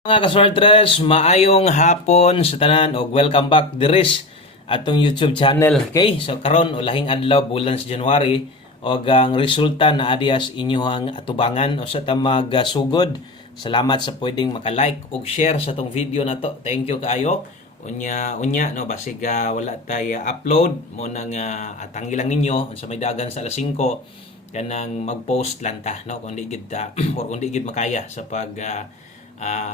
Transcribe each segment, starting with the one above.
Mga kasortres, maayong hapon sa tanan o welcome back diris atong YouTube channel. Okay? So karon ulahing adlaw bulan sa January og ang resulta na adias inyong atubangan o sa tamag sugod. Salamat sa pwedeng maka-like ug share sa tong video na to. Thank you kaayo. Unya no basig wala tay upload mo nang atangi lang ninyo unsa may dagan sa alas 5 kanang mag-post lang ta no kundi gid or kundi gid makaya sa pag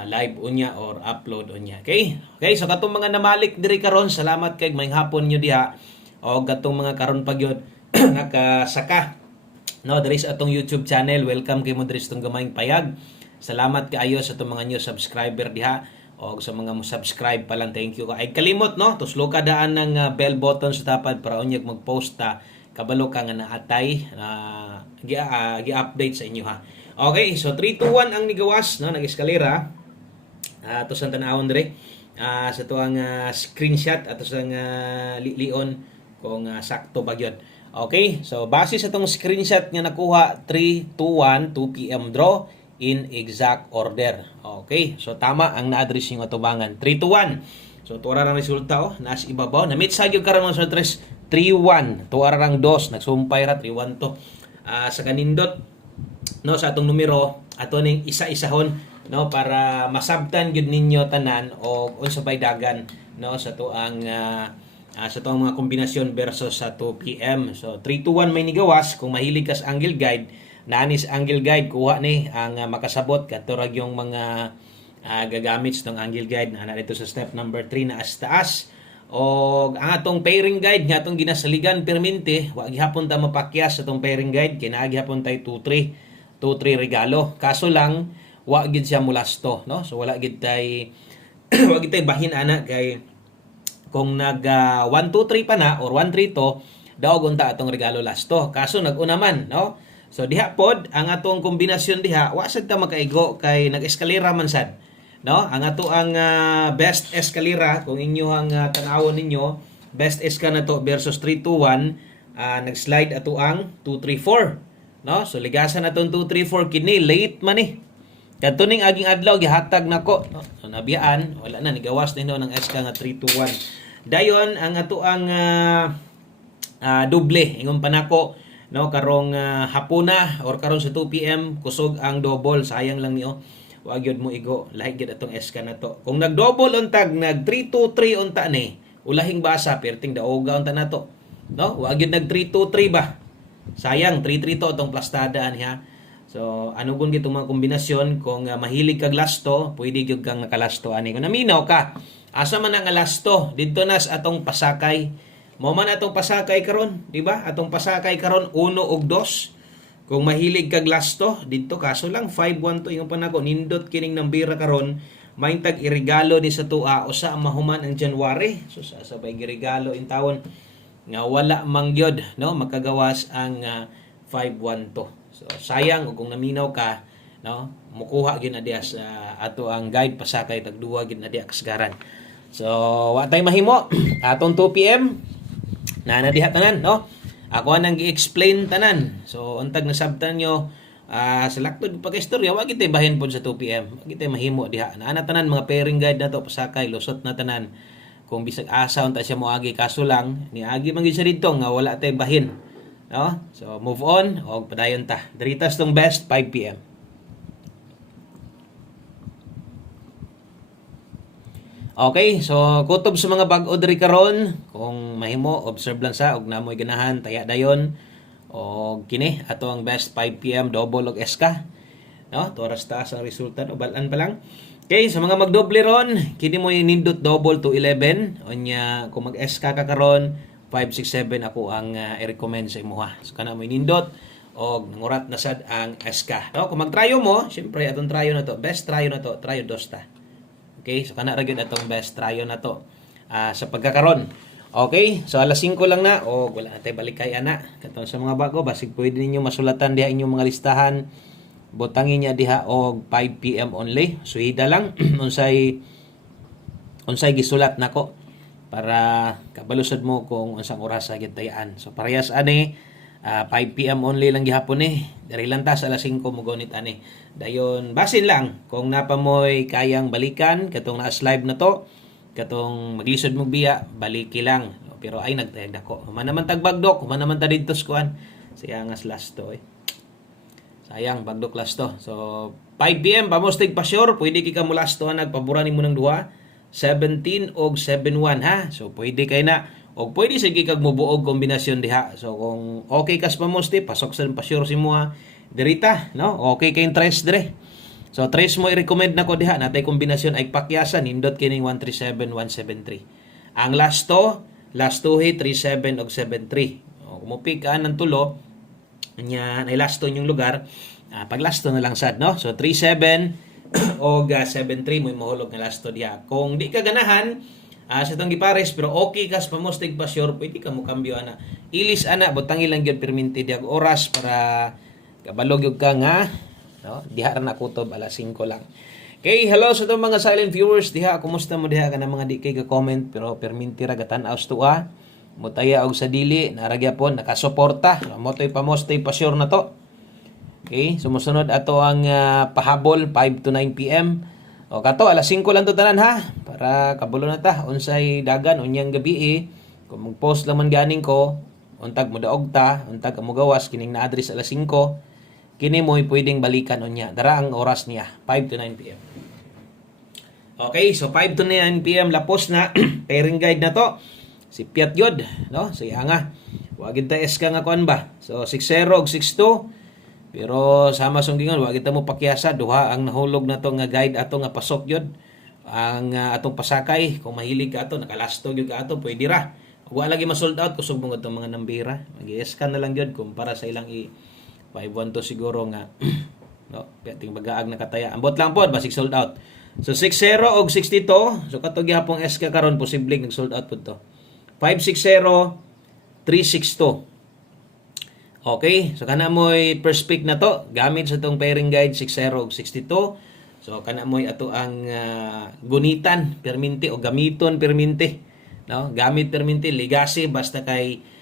live unya or upload unya. Okay? Okay, so katong mga namalik diri karon, salamat kay may hapon nyo diha. O katong mga karon pagyod nakasaka no diri sa atong YouTube channel. Welcome kay mo diri sa tong gamayng payag. Salamat kaayo sa atong mga new subscriber diha o sa mga mo subscribe pa lang. Thank you. Ay kalimot no, tuslo ka daan ng bell button sa tapad para unyag mag-post ta kabalo ka nga naatay gi-update sa inyo ha. Okay, so 3, 2, 1 ang nigawas no nag-eskalera. Ato sa tanawon dire. Sa tuang screenshot ato sa lion kung sakto ba gyud. Okay, so base sa tong screenshot nga nakuha 3, 2, 1 2 PM draw in exact order. Okay, so tama ang na-address yung atubangan 3, 2, 1. So tuara ang resulta nas ibabaw na meet sa gyud karon sa 3, 1 tuara rang 2 nagsumpay ra 3, 1 to. Sa kanindot no sa atong numero ato ning isa-isahon no para masabtan gyud ninyo tanan o unsa bay dagan no sa tuang sa tuang mga kombinasyon versus sa 2 PM. So 3, 2, 1 may nigawas kung mahilig kas angle guide nanis angle guide kuha ni ang makasabot katurag yung mga gagamit sa tong angle guide na dito sa step number 3 na as-taas. O ang atong pairing guide nga atong ginasaligan permente wa gihapon ta mapakyas sa atong pairing guide kay naa gihapon tay 2-3 regalo kaso lang wa gid siya mulasto no so wala gid tay wa gid tay bahin ana kay kung nag 1 2 3 pa na or 1 3 to daog unta atong regalo lasto kaso nag-una man no so diha pod ang atong kombinasyon diha wa sad ta makaigo kay nag-eskalera man sad no ang ato ang best eskalera kung inyo ang tan-awon ninyo best eska na to versus 3 2 1 nag-slide ato ang 2 3 4 no so ligasan atong 2 3 4 kini late man ni kadto ning aging adlaw gihatag nako no so nabiyaan wala na nigawas nino ng eska nga 3 2 1 dayon ang ato ang doble ingon pa nako no karong hapuna or karon sa 2 PM kusog ang double sayang lang niyo wa gyud mo igo lahi gyud atong eska na to kung nag-double untag nag 3 2 3 unta ni ulahing basa perting daoga unta nato no wa gyud nag 3 2 3 ba sayang 3 3 to atong plastadaan ha so ano gun gitong mga kombinasyon kung mahilig kag lasto pwede gyud kang nakalasto ani kung naminaw ka asa man ang lasto didto nas atong pasakay mo man atong pasakay karon di ba atong pasakay karon 1 ug 2 kung mahilig kag lasto dito kaso lang 5-1 to yung panako nindot kining nambira karon maintag iregalo ni sa tua usa mahuman ang January so sabay giregalo in taon nga wala mangyod no makagawas ang 5-1 to so sayang kung naminaw ka no mukuha gyud na diha sa ato ang guide pasakay tag duwa gyud na diha kasgaran so wa tay mahimo atong 2 PM na diha tanan no ako nang gi-explain tanan. So untag nasabtan nyo sa laktod pag-istorya wa gid bahin pod sa 2 PM. Wa gid mahimo diha. Naa tanan mga pairing guide na to pasakay lusot na tanan. Kung bisag asa unta siya moagi kaso lang ni agi man gid siya didto nga wala tay bahin. No? So move on og padayon ta. Diritas tong best 5 PM. Okay, so kutob sa mga bag-o diri karon, kung mahimo observe lang sa og namoy ganahan taya dayon og kini ato ang best 5 PM double og SK. No, toras taas ang resulta ubalan pa lang. Okay, sa mga magdoble ron, kini mo nindot double to 11. Unya kung mag-SK ka karon 5 6 7 ako ang i-recommend sa imuha. So kana mo nindot og nangurat na sad ang SK. No, kung mag-tryo mo, syempre atong tryo na to, best tryo na to, tryo dosta. Okay, so kana ra gyud atong best tryo na to sa pagkakaron. Okay, so alas 5 lang na o wala na tay balikay ana. Katong sa mga bago basig pwede ninyo masulatan diha inyong mga listahan. Butangin niya diha og 5 PM only. Suhida lang unsay gisulat nako para kabalusad mo kung unsang oras sa gitayaan. So parehas ani 5 PM only lang gihapon Dari lang ta sa alas 5 mo gonit ani. Dayon basin lang kung napa mo'y kayang balikan katong naas live na to. Katong maglisod mong biya, baliki lang. Pero ay nagtayag dako. Human naman tagbagdok, human naman ta didto skuan. Siyangas last to Sayang bagdok last to. So 5 PM pamustig pa sure, pwede kay ka mo last to nagpabura nimo ng duha. 17 og 71 ha. So pwede kay na o pwede sige kag mubuog kombinasyon diha. So kung okay kas pamusti, pasok sa pa sure si mo dirita, no? Okay kay 3 dire. So 3 mo i-recommend nako diha natay kombinasyon ay pakyasan nindot kining 137 173. Ang last 37 og 73. O kung mo pick ng tulo nya nay last yung lugar, pag last na lang sad no. So 37 og 73 mo mahulog nga last diha. Kung di ka ganahan sa itong gipares pero okay kas pamustig pa sure pwede ka mo kambyo ana. Ilis ana butang ilang gyud perminti diag oras para kabalog yung ka nga no? Diha ra na kutob alas 5 lang. Okay, hello sa itong mga silent viewers diha. Kumusta mo diha ka na mga di kay ka-comment pero perminti ra gatan-aw tuwa. Mutaya og sa dili naragya po nakasuporta. Motoy pamostoy pa sure na to. Okay, sumusunod ato ang pahabol 5 to 9 PM. O kato alas 5 lang to tanan ha para kabulo na ta unsay dagan unyang gabi Kung mag-post lang man ganing ko untag mo daog ta, untag mo gawas kining na-address alas 5. Kini mo'y pwedeng balikan unya. Dara ang oras niya, 5 to 9 PM. Okay, so 5 to 9 PM lapos na. Pairing guide na to. Si Piat Yod, no? So nga. Wagid ta eska nga kuan ba? So 60 og 62. Pero sama sunggingon, wagid ta mo pakyasa duha ang nahulog na to nga guide ato nga pasok yod. Ang atong pasakay, kung mahilig ka ato, nakalasto gyud ka ato, pwede ra. Wa lagi ma-sold out kusog mo itong mga nambira. Mag-i-scan na lang yun kumpara sa ilang 512 siguro nga no piating bagaag na kataya ambot lang pod basig sold out. So 60 og 62 so katong gihapong SK karon posibleng nag sold out pud to. 560 362. Okay, so kana mo'y first pick na to gamit sa tong pairing guide 60 og 62. So kana mo'y ato ang gunitan perminti o gamiton perminti, no? Gamit perminti legacy basta kay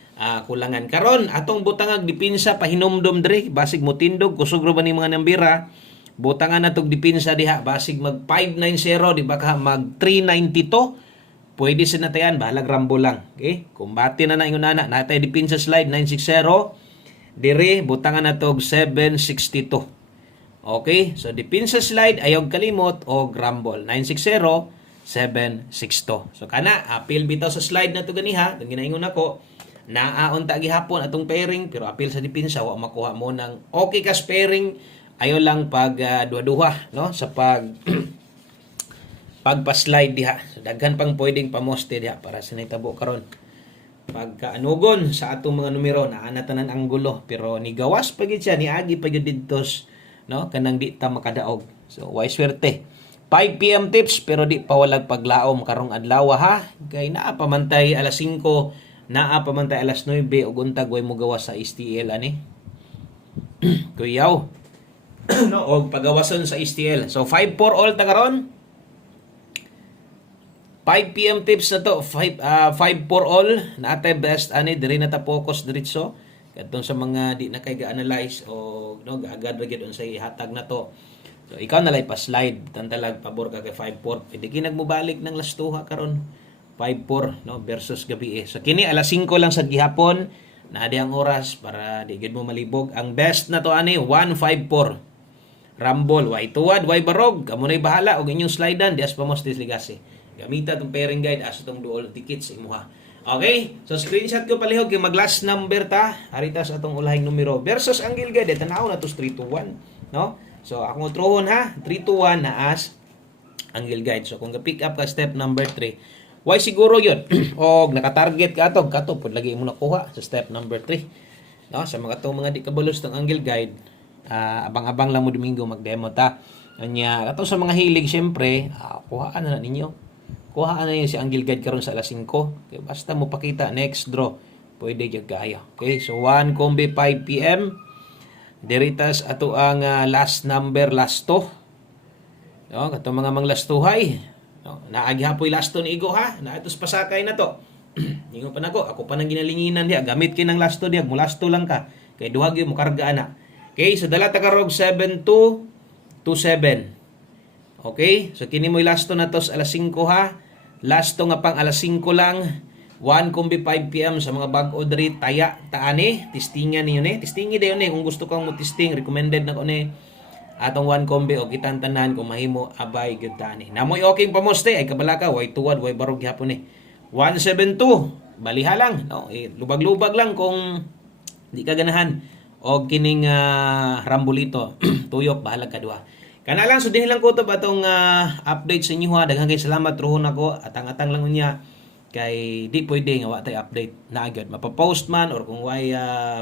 kulangan karon atong butangag dipinsa pahinumdom diri basig motindog kusog ra ba ni mga nambira butangan natog dipinsa diha basig mag 590 di ba ka mag 392 pwede sinatayan bahalag rambo lang. Okay, kumbati na ingon ana natay dipinsa slide 960 diri butangan natog 762. Okay, so dipinsa slide ayog kalimot og rumble 960 762. So kana apil bitaw sa slide na to ganiha tong ginaingon nako naaon ta gihapon atong pairing pero apil sa dipinsa wa makuha mo ng okay kas pairing ayo lang pag duha-duha no sa pagpa-slide diha. So daghan pang pwedeng pamoste diha para sa nitabo karon pagkaanugon sa atong mga numero na tanan anggulo pero ni gawas pagid siya ni agi pagid didtos no kanang di ta makadaog. So way swerte 5 PM tips pero di pa walag paglaom karong adlaw ha kay naa pamantay alas 5 naa pamantay alas 9 ug untag way mo gawas sa STL ani kuyaw no og pagawason sa STL. So 5 for all ta karon 5 PM tips na to 5 for all naatay best ani diri na ta focus diretso kadtong sa mga di na kay ga-analyze o no agad ra gyud unsay hatag na to. So ikaw na lay pa slide tantalag pabor ka kay 5-4 pwede kinag mo balik ng last 2 karon 5-4 no versus gabi So kini alas 5 lang sa gihapon na di ang oras para di gid mo malibog. Ang best na to ani 154 rumble way tuwad way barog kamo nay bahala og inyong slidean dias pa mo sa legacy. Gamita tong pairing guide as tong duol tickets imuha. Okay, so screenshot ko palihog kay mag last number ta harita sa atong ulahing numero versus ang guide tanaw na to 321 no. So akong utrohon ha 321 na as ang guide. So kung ga-pick up ka step number 3 why siguro yun og naka-target ka atog kato pud lagi mo nakuha sa step number 3 no sa mga mga di kabalos ng angle guide abang-abang lang mo Domingo mag-demo ta anya kato sa mga hilig syempre kuhaan na ninyo kuhaan na yun si angle guide karon sa alas 5 okay, basta mo pakita next draw pwede gyud kaayo. Okay, so 1 kombi 5 PM diritas ato ang last number last to no kato mga manglastuhay no, naagi hapoy last to ni Igo ha. Na itos pasakay na to. Ingon pa nako, ako pa nang ginalinginan diha, gamit kay nang lasto diha, mulasto lang ka. Kay duha gyud mo karga ana. Okay, so dala ta karog 7227. Okay, so kini mo lasto na tos alas 5 ha. Lasto nga pang alas 5 lang. 1 kumbi 5 PM sa mga bag-o diri taya taani, testingan niyo ni. Testingi dayon ni kung gusto kang mo testing, recommended na ko ni atong 1 kombi o kitang tanan kung mahimo abay gyud tani. Namoy okay pamoste ay kabalaka way tuwad way barog gyapon ni. 172 baliha lang no, lubag-lubag lang kung di ka ganahan og kining rambulito tuyok bahala ka duha. Kana lang so dinhi lang ko to batong update sa inyo ha. Daghang kay salamat ruhon ako atang-atang lang unya kay di pwede nga wa tay update na agad mapapost man or kung way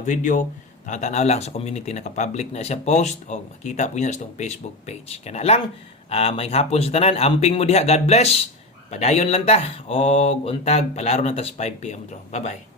video tanaw lang sa community naka-public na siya post o makita po niya sa tong Facebook page. Kana lang maayong hapon sa tanan, amping mo diha, God bless. Padayon lang ta og untag palaro na ta sa 5 PM draw. Bye bye.